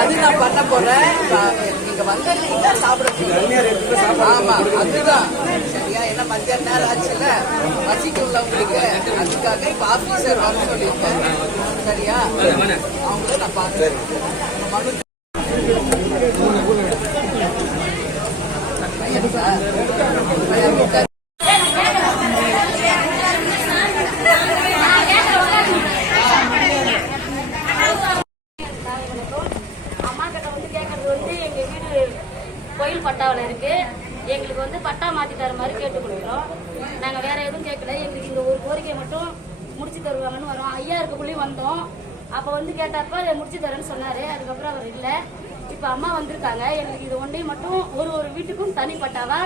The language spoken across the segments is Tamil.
அது நான் பண்ண போறேன். நீங்க வந்தீங்கன்னா சாப்பிட ஆமா அதுதான் சரியா. ஏன்னா மத்தியான நேரம் ஆச்சுல பசிக்கு உள்ளவங்களுக்கு அதுக்காக இப்ப ஆபீசர் வர சொல்லியிருக்கேன் சரியா. அவங்களும் நான் பாக்குறேன். கோயில் பட்டாவில் இருக்கு. எங்களுக்கு வந்து பட்டா மாத்தி தர மாதிரி கேட்டு கொடுக்குறோம். நாங்க வேற எதுவும் கேட்கல. எங்களுக்கு இந்த ஒரு கோரிக்கை மட்டும் முடிச்சு தருவாங்கன்னு வரோம். ஐயா இருக்குள்ளேயும் வந்தோம். அப்ப வந்து கேட்டப்ப முடிச்சு தரேன்னு சொன்னாரு. அதுக்கப்புறம் அவர் இல்ல. இப்ப அம்மா வந்திருக்காங்க. எங்களுக்கு இது ஒன்றையும் மட்டும் ஒரு வீட்டுக்கும் தனி பட்டாவா,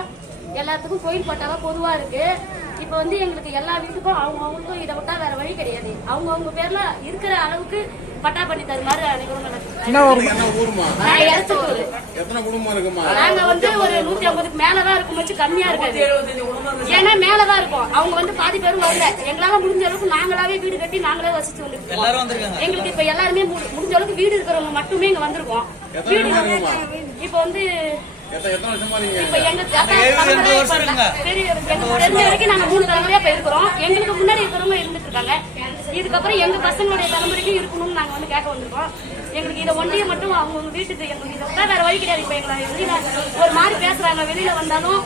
எல்லாத்துக்கும் கோயில் பட்டாவா பொதுவா இருக்கு. இப்ப வந்து எங்களுக்கு எல்லா வீட்டுக்கும் அவங்களுக்கும் இதை விட்டா வேற வழி கிடையாது. அவங்க பேர்ல இருக்கிற அளவுக்கு பட்டா பண்ணி தருமாறு அனைவரும் நாங்க வந்து ஒரு 150க்கு மேலதான் இருக்கும் வச்சு கம்மியா இருக்காது. ஏன்னா மேலதான் இருக்கும். அவங்க வந்து பாதி பேரும் வரல. எங்களால முடிஞ்ச அளவுக்கு நாங்களாவே வீடு கட்டி நாங்களே வசிச்சு வந்துருக்கோம். எங்களுக்கு இப்ப எல்லாருமே முடிஞ்ச அளவுக்கு வீடு இருக்கிறவங்க மட்டுமே இங்க வந்திருக்கோம். வீடு இப்ப வந்து வரைக்கும் நாங்க 3 தலைமுறையா போயிருக்கிறோம். எங்களுக்கு முன்னாடி இருக்கிறவங்க இருந்துட்டு இருக்காங்க. இதுக்கப்புறம் எங்க பசங்களுடைய தலைமுறைக்கும் இருக்கணும்னு நாங்க வந்து கேட்க வந்திருக்கோம். எங்களுக்கு இதை ஒன்றிய மட்டும் அவங்க வீட்டுக்கு எங்களுக்கு இதை வேற வழி கிடையாது. இப்ப எங்களை வெளியில ஒரு மாதிரி பேசுறாங்க. வெளியில வந்தாலும்